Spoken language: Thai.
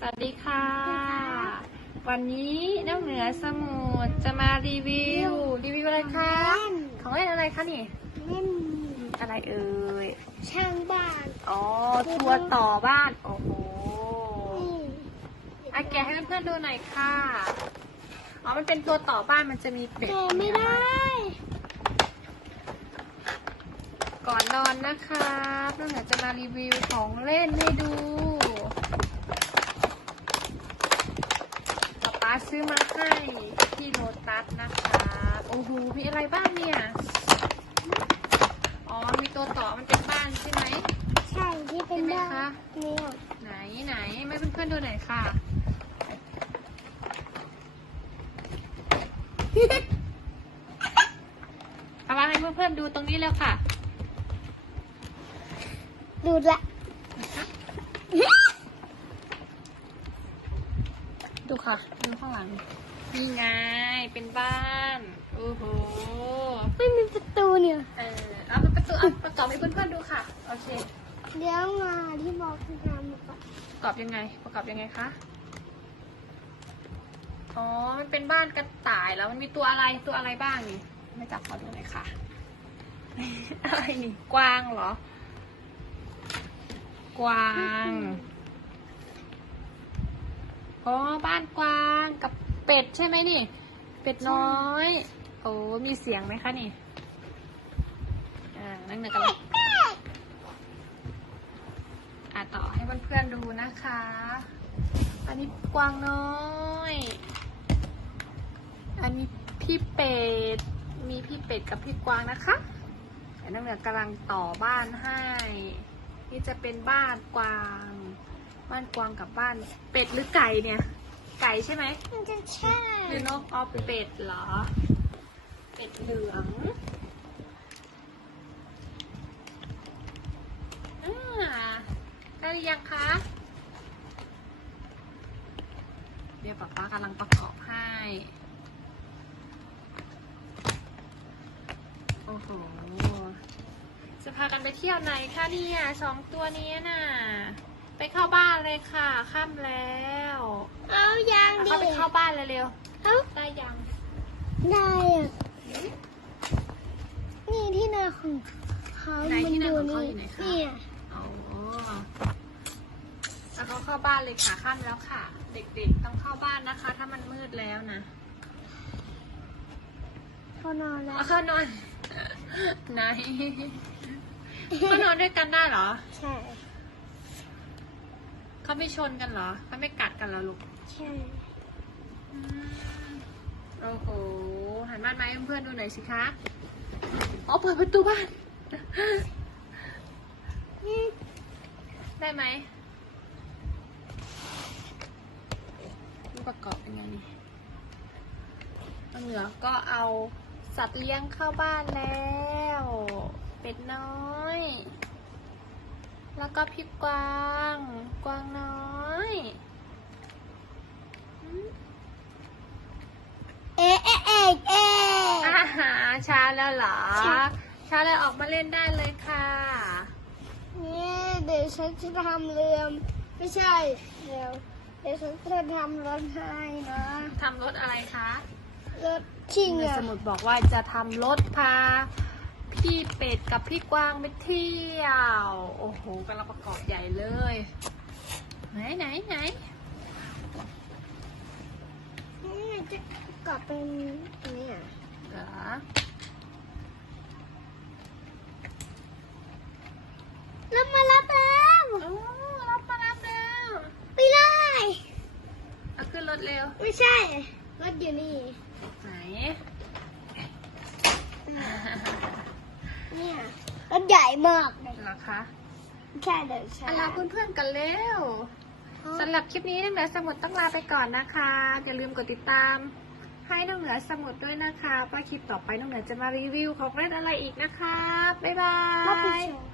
สวัสดีค่ะ วันนี้น้ำเหนือสมุทรจะมารีวิว รีวิวอะไรคะ ของเล่นอะไรคะนี่ เล่นอะไรเอ่ย ช่างบ้าน อ๋อตัวต่อบ้าน โอ้โหนี่อะแกะให้เพื่อนๆดูหน่อยค่ะ อ๋อ มันเป็นตัวต่อบ้านมันจะมีเป็ดแกะไม่ได้ ก่อนนอนนะคะน้ำเหนือจะมารีวิวของเล่นให้ดูป๊าป๊า ซื้อมาให้ที่โลตัสนะคะ โอ้โห มีอะไรบ้างเนี่ย อ๋อ มีตัวต่อมันเป็นบ้านใช่ไหม ใช่ที่เป็นใช่ไหมบ้าคะนเนี่ยไหนไหนไม่เพื่อนๆดูหน่อยค่ะ เอามาให้เพื่อนๆดูตรงนี้แล้วค่ะ ดูดละ ดูค่ะ ดูข้างหลัง นี่ไง เป็นบ้าน โอ้โห ไม่มีประตูเนี่ย เออเอาเป็นประตูเอาประกอบให้เพื่อนๆดูค่ะ โอเค เดี๋ยวมาที่บอกที่ทำมาก่อนประกอบยังไง ประกอบยังไงคะ อ๋อ มันเป็นบ้านกระต่ายแล้วมันมีตัวอะไร ตัวอะไรบ้างนี่ไม่จับขอดูหน่อยค่ะ อะไรนี่ กวางเหรอ กวาง อ๋อบ้านกวางกับเป็ดใช่ไหมนี่ เป็ดน้อย โอ้มีเสียงไหมคะนี่ อ่านั่งเหนือกันเลยอะต่อให้เพื่อนๆดูนะคะ อันนี้กวางน้อย อันนี้พี่เป็ด มีพี่เป็ดกับพี่กวางนะคะเดี๋ยวน้ำเหนือกำลังต่อบ้านให้ นี่จะเป็นบ้านกวาง บ้านกวางกับบ้าน เป็ดหรือไก่เนี่ย ไก่ใช่ไหมมันจะใช่หรือนกออเป็ดเหรอ เป็ดเหลืองอ่าได้หรือยังคะ เดี๋ยวป๊าป๊ากำลังประกอบให้ โอ้โห จะพากันไปเที่ยวไหนคะเนี่ยสองตัวนี้น่ะ ไปเข้าบ้าน เลยค่ะค่ำแล้วเอายางเอาดิเข้าไปเข้าบ้านเร็วเอ้าๆได้ยังได้อะนี่ที่นาของเขาไหนมัที่นาของดูเขานี่อยู่ไหนคะเนี่ยอ๋อแล้วเขาเข้าบ้านเลยค่ะค่ำแล้วค่ะ เด็กๆต้องเข้าบ้านนะคะ ถ้ามันมืดแล้วนะเขานอนแล้วเอาเข้านอนไหนเขานอนด้วยกันได้เหรอ ใช่ เขาไม่ชนกันเหรอเขาไม่กัดกันเหรอลูกใช่อืมโอ้โหหันบ้านมาให้เพื่อนๆดูหน่อยสิคะอ๋อเปิดประตูบ้าน ได้ไหมรูปประกอบเป็นไงนี่เหนือก็เอาสัตว์เลี้ยงเข้าบ้านแล้ว เป็ดน้อย แล้วก็พี่กวาง กวางน้อยอืมเอ๊ะเอ๊ะเอ๊ะเอ๊ะอาหารเช้าแล้วเหรอใช่เช้าแล้วออกมาเล่นได้เลยค่ะนี่เดี๋ยวฉันจะทำเรือไม่ใช่ เดี๋ยวเดี๋ยวฉันจะทำรถให้นะทำรถอะไรคะรถชิงในอะสมุดบอกว่าจะทำรถพา พี่เป็ดกับพี่กวางไปเที่ยว โอ้โหกำลังประกอบใหญ่เลย ไหนไหนไหนนี่จะประกอบเป็นอันนี้อะเหรอแล้วมารับแล้วโอ้รับมารับแล้วไปเลยเอาขึ้นรถเร็ว ไม่ใช่ รถอยู่นี่ ไหนเนี่ย รถใหญ่มากเลยเหรอคะใช่เดี๋ยวฉัอะลาเพื่อนๆกันเร็วสำหรับคลิปนี้น้องเหนือสมุดต้องลาไปก่อนนะคะ อย่าลืมกดติดตาม ให้น้องเหนือสมุดด้วยนะคะว่าคลิปต่อไปน้องเหนือจะมารีวิวของเล่นอะไรอีกนะคะ บ๊ายบารับผิดยชอบ